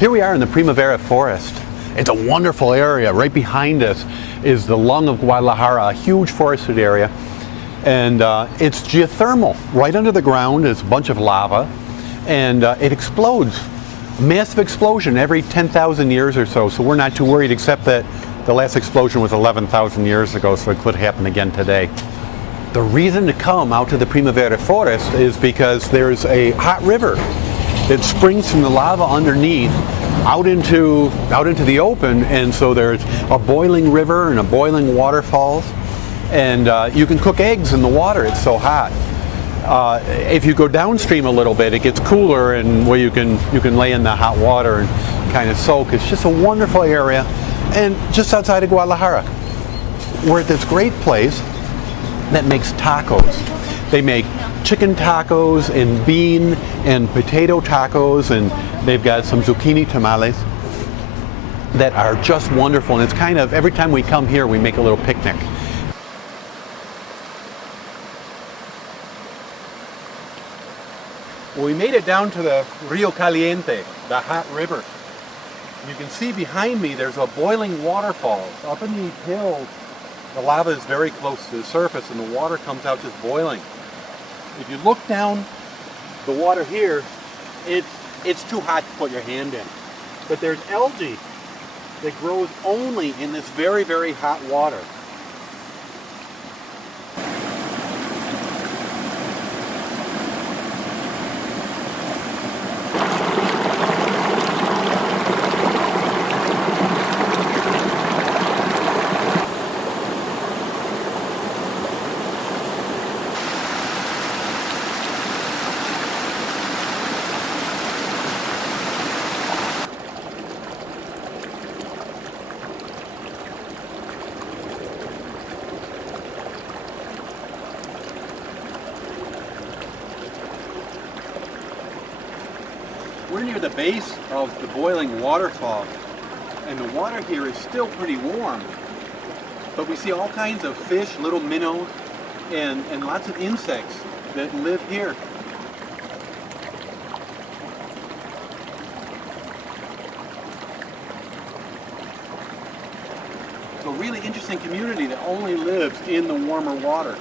Here we are in the Primavera Forest. It's a wonderful area. Right behind us is the lung of Guadalajara, a huge forested area. And it's geothermal. Right under the ground is a bunch of lava, and it explodes. Massive explosion every 10,000 years or so. So we're not too worried, except that the last explosion was 11,000 years ago, so it could happen again today. The reason to come out to the Primavera Forest is because there's a hot river that springs from the lava underneath out into the open, and so there's a boiling river and a boiling waterfalls, and you can cook eggs in the water. It's so hot. If you go downstream a little bit, it gets cooler, and where you can lay in the hot water and kind of soak. It's just a wonderful area, and just outside of Guadalajara, we're at this great place that makes tacos. They make chicken tacos and bean and potato tacos, and they've got some zucchini tamales that are just wonderful. And it's kind of, every time we come here, we make a little picnic. Well, we made it down to the Rio Caliente, the hot river. You can see behind me there's a boiling waterfall. Up in these hills, the lava is very close to the surface and the water comes out just boiling. If you look down the water here, it's too hot to put your hand in. But there's algae that grows only in this very, very hot water. We're near the base of the boiling waterfall, and the water here is still pretty warm, but we see all kinds of fish, little minnows, and lots of insects that live here. It's a really interesting community that only lives in the warmer water.